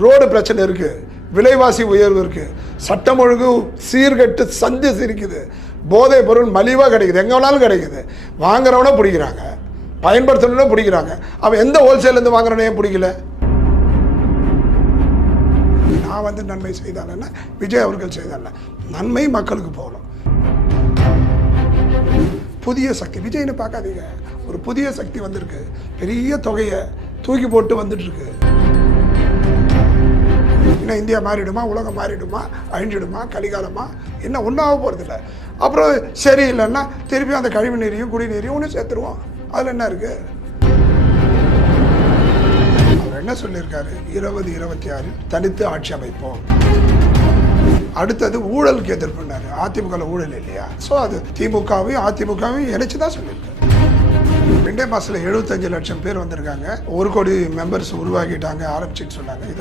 Road பிரச்சனை இருக்குது, விலைவாசி உயர்வு இருக்குது, சட்டம் ஒழுங்கு சீர்கட்டு சந்தி சிரிக்குது, போதைப் பொருள் மலிவாக கிடைக்குது, எங்கே வேணாலும் கிடைக்குது. வாங்குறவனே பிடிக்கிறாங்க, பயன்படுத்தணும்னா பிடிக்கிறாங்க. அவன் எந்த ஹோல்சேல்லேருந்து வாங்குறவனே பிடிக்கல. நான் நன்மை செய்தாலன்னா விஜய் அவர்கள் செய்தால நன்மை மக்களுக்கு போகணும். புதிய சக்தி விஜய்னு பார்க்காதீங்க, ஒரு புதிய சக்தி வந்திருக்கு, பெரிய தொகையை தூக்கி போட்டு வந்துட்டு இருக்கு. இன்னும் இந்தியா மாறிடுமா, உலகம் மாறிடுமா, அழிஞ்சிடுமா, கலிகாலமா, என்ன ஒன்றும் ஆக போகிறது இல்லை. அப்புறம் சரி இல்லைன்னா திருப்பி அந்த கழிவு நீரையும் குடிநீரையும் ஒன்று சேர்த்துருவோம். அதில் என்ன இருக்கு? அவர் என்ன சொல்லியிருக்காரு, 2026 தனித்து ஆட்சி அமைப்போம். அடுத்தது ஊழலுக்கு எதிர்ப்புனாரு. அதிமுக ஊழல் இல்லையா? ஸோ அது திமுகவையும் அதிமுகவையும் இணைச்சு தான் சொல்லியிருக்காரு. 2 மாதத்தில் 75 லட்சம் பேர் வந்திருக்காங்க, 1 கோடி மெம்பர்ஸ் உருவாக்கிட்டாங்க, ஆரம்பிச்சுட்டு சொன்னாங்க. இதெல்லாம்